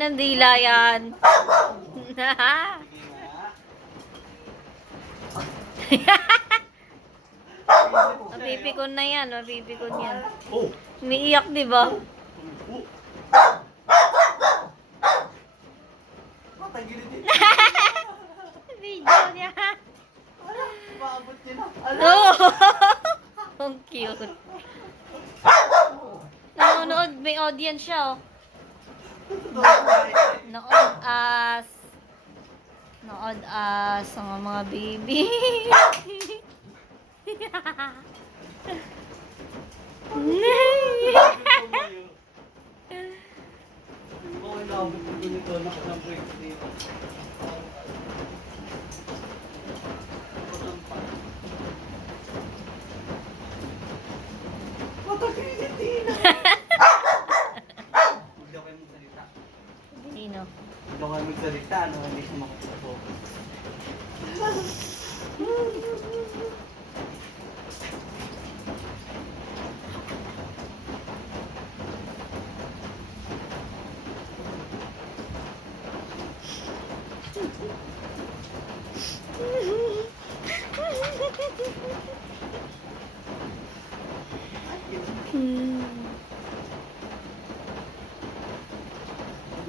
ng dila yan. Mapipikon na yan, mapipikon yan. Umiiyak, di ba? Video niya. Oh, ang cute. Nanonood, may audience siya, oh. Nood as mga baby. Sino? Hindi ako magsalita, ano, hindi siya makapag-focus.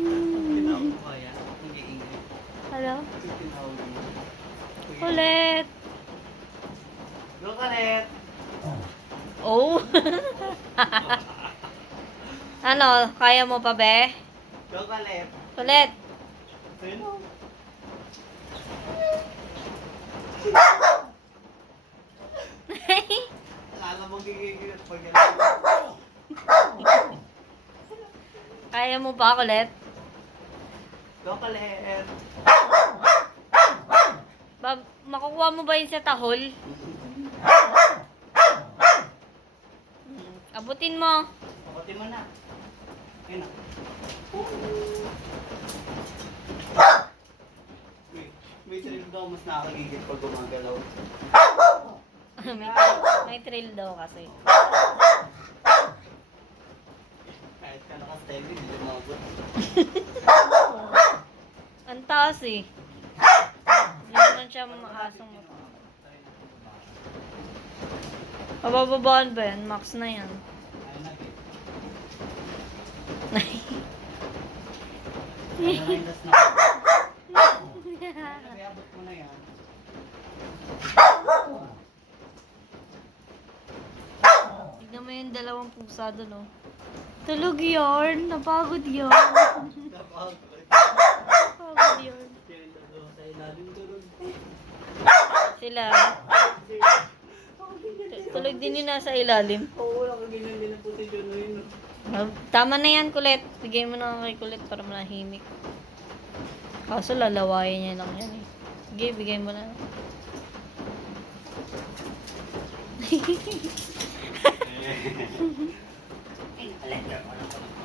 Tinawag ko kaya, hindi ingay. Hello? Tinawag mo. Ulit. Go, Kalet! Oh. Ano, kaya mo pa, be? Go, Kalet! Ulit. Sino? Akala mo gigigil pag Kaya mo pa, ulit? Go, Kalet! Makukuha mo ba yun sa tahol? Abutin mo. Pakutin mo na. Ayun na. May sarili daw mas nakakagigil pag gumagalaw. may thrill daw kasi. Kahit ka naka-steady, hindi lumabot. Ang taas eh. Hindi naman siya makasang mo. Pabababaan ba yan? Max na yan. Ayun na, Nahindas na. May abot mo na yan. Tignan mo yung dalawang pusa doon, oh. Tulog yarn. Napagod yarn. Napagod. Napagod yarn. Sa ilalim tulog. Sila. Tulog din yun nasa ilalim. Oo, wala kang ganyan din ang posisyon na yun. Tama na yan, Kulit. Bigay mo na kay Kulit para manahimik. Kaso lalawayan niya lang yan, eh. Sige, bigay mo na. Ay, alam mo.